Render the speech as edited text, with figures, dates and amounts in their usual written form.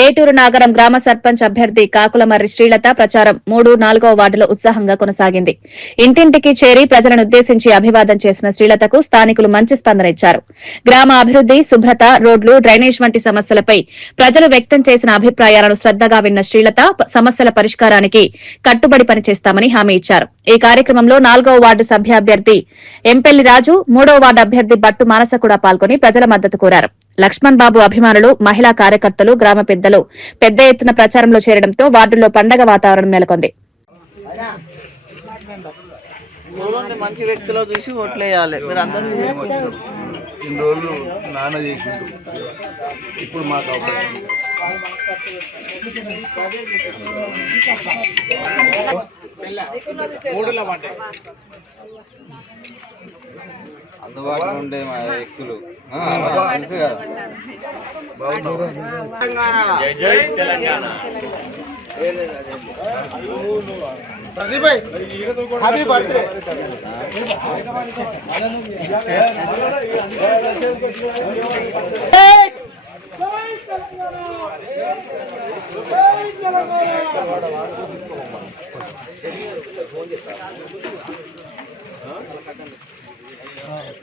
ఏటూరు నాగరం గ్రామ సర్పంచ్ అభ్యర్థి కాకులమర్రి శ్రీలత ప్రచారం 3, 4వ వార్డులో ఉత్సాహంగా కొనసాగింది. ఇంటింటికి చేరి ప్రజలను ఉద్దేశించి అభివాదం చేసిన శ్రీలతకు స్థానికులు మంచి స్పందన ఇచ్చారు. గ్రామ అభివృద్ది, శుభ్రత, రోడ్లు, డ్రైనేజ్ వంటి సమస్యలపై ప్రజలు వ్యక్తం చేసిన అభిప్రాయాలను శ్రద్దగా విన్న శ్రీలత సమస్యల పరిష్కారానికి కట్టుబడి పనిచేస్తామని హామీ ఇచ్చారు. ఈ కార్యక్రమంలో 4వ వార్డు సభ్యాభ్యర్థి ఎంపెల్లి రాజు, 3వ వార్డు అభ్యర్థి బట్టు మానస కూడా పాల్గొని ప్రజల మద్దతు కోరారు. లక్ష్మణ్ బాబు అభిమానులు, మహిళా కార్యకర్తలు, గ్రామ పెద్దలు పెద్ద ఎత్తున ప్రచారంలో చేరడంతో వార్డుల్లో పండగ వాతావరణం నెలకొంది. మంచి వ్యక్తిలో చూసి ఓట్లేయాలి. మీరు అందరూ ఇన్ని రోజులు నాన్న చేసిండు, ఇప్పుడు మాకు అవకాశం. అందుబాటులో ఉండే మా వ్యక్తులు తెలుసు కదా. జై తెలంగాణ. ప్రదీప్ భాయ్, హ్యాపీ బర్త్డే.